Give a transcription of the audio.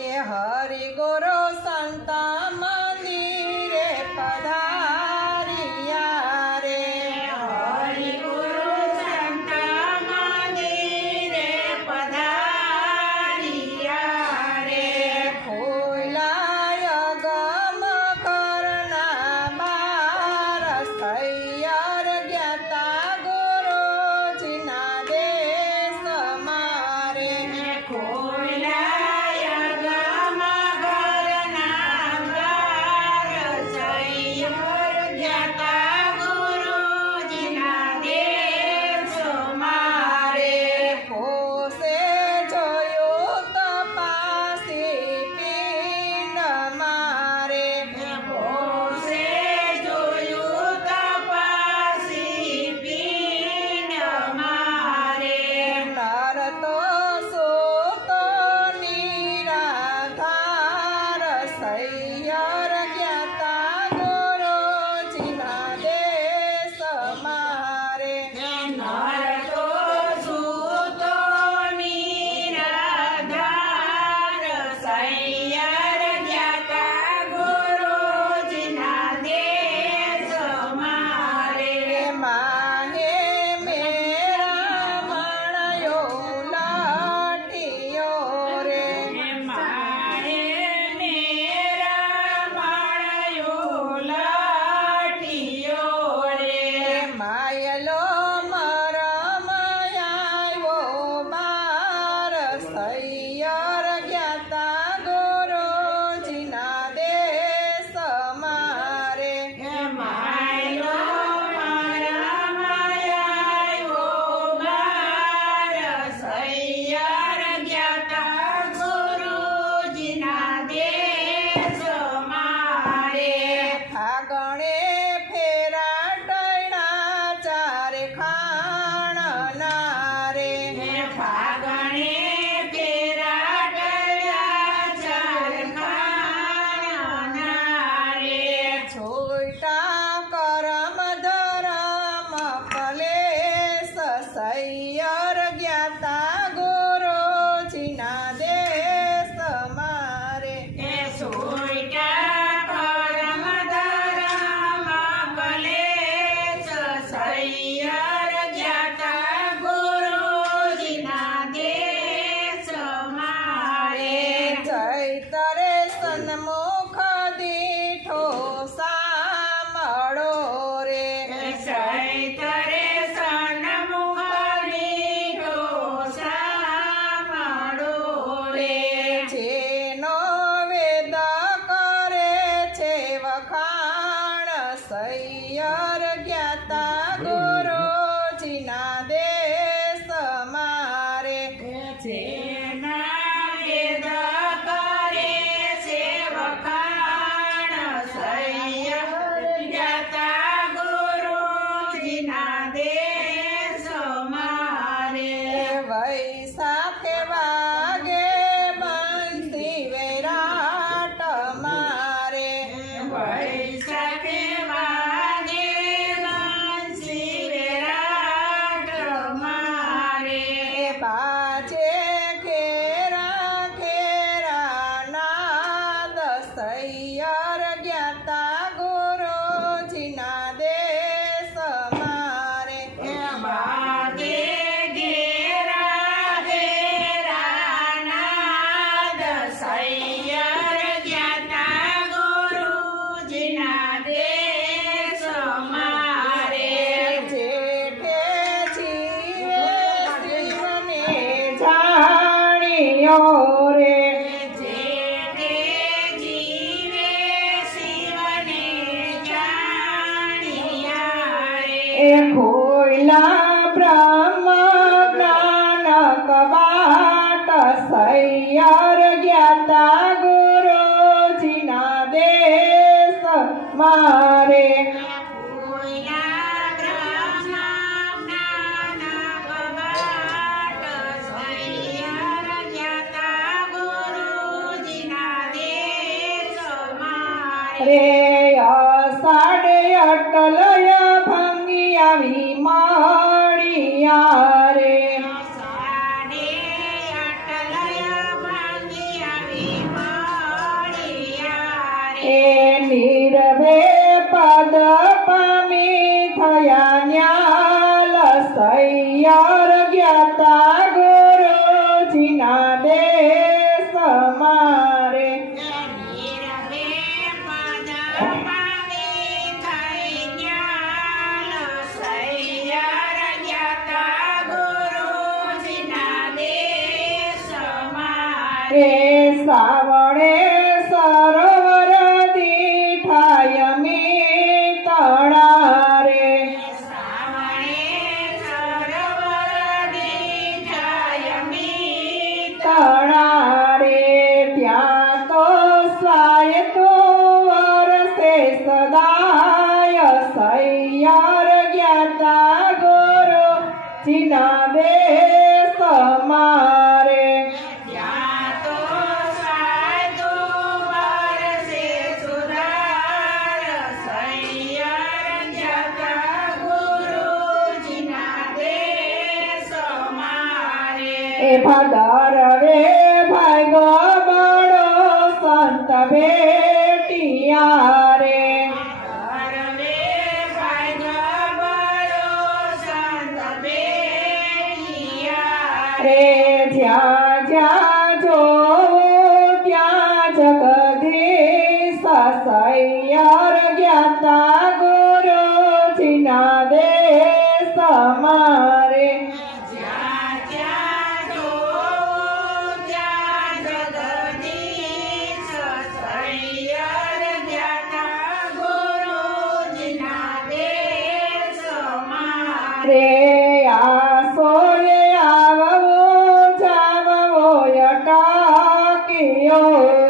એ હરિ ગુરુ સંત મંદિરે પધાર્યા રે હરિ ગુરુ સંત મંદિરે પધાર્યા રે ફૂલાય ગમ કરના બાર સૈયર જ્ઞાતા ગુરુજીના દેશ મારે ખોલાય ગમ ઘરના બાર સૈયર જ્ઞાતા ગુરુજીના દેશ મારે કોસે જોયું તપાસી પિંડ મારે ભોસે જોયું તપાસી પિંડ મારે નર તો સૂતો નિરાધાર સૈયર જ્ઞાતા ગુરુજીના દેશ મારે નર તો સૂતો નિરાધાર સૈયર જ્ઞાતા ગુરુજીના દેશ મારે માંગે મેરા મણયો લાઠીયો રે મારે મેરા મળ્યો લાઠીયો રે માયલો મરમાયો બાર સૈયર જ્ઞાતા ગુરુજીના દેશ મારે માયલો મારા માયાયો બાર સૈયર જ્ઞાતા ગુરુજીના દેશ મારે ફાગણે ફેરા ટણા ચારે ખાણ નારે ફાગણે ફેરા ગયા ચારખાના રે છોટા કરમ ધરમ કલેશ સૈયર જ્ઞાતા ગુરુજીના દેશ મારે સોઈટા પરમ ધરમ કલેશ સૈયર જ્ઞાતા ગુરુજીના દેશ મારે ચૈતરે સન્મુખ દીઠો સામળો રે સૈતરે સન્મુખ દીઠો સામળો રે જેનો વેદ કરે છે વખાણ સૈયર જ્ઞાતા ગુરુજીના દેશ મારે જેના વેદ કરે છે વખાણ સૈયર જ્ઞાતા ગુરુજીના દેશ મારે વૈશાખે વાગે બંસી વેરાટ મારે વૈશાખે વાગે બંસી વિરાટ મારે બાજે ખેરા ખેરા નાદ સૈયર જ્ઞાતા ગુરુજીના દેશ મારે બાગે ઘેરા ઘેરા નાદ સૈયર જ્ઞાતા ગુરુજીના દેશ મારે જેઠે જીવે શિવને જાણ્યો રે જેઠે જીવે શિવને જાણ્યા રે એ ખોયલા બ્રહ્મ જ્ઞાન કવાટ સૈયર જ્ઞાતા ગુરુજીના દેશ મારે કોઈના બ્રહ્મ જ્ઞાન કવાટ સૈયર જ્ઞાતા ગુરુજીના દેશ મારે રે અષાઢે અટલય ભંગી આવી મળ્યા રે સાડે અટલય ભાંગી આવી રે શ્રાવણે સરોવર દીઠાય તળા રે તળા રે ત્યાં તો સ્વાય તો વરસે સદાય સૈયાર જ્ઞાતા ગુરુ જીના દેશ મારે એ ભાદરવે ભાગ્યો બળો સંત ભેટિયા રે રે જ્યાં જ્યાં જોવું ત્યાં જગદીશ સૈયાર જ્ઞાતા ગુરુજીના દેશ મારે રે આસોએ આવવો જાવવો અટક્યો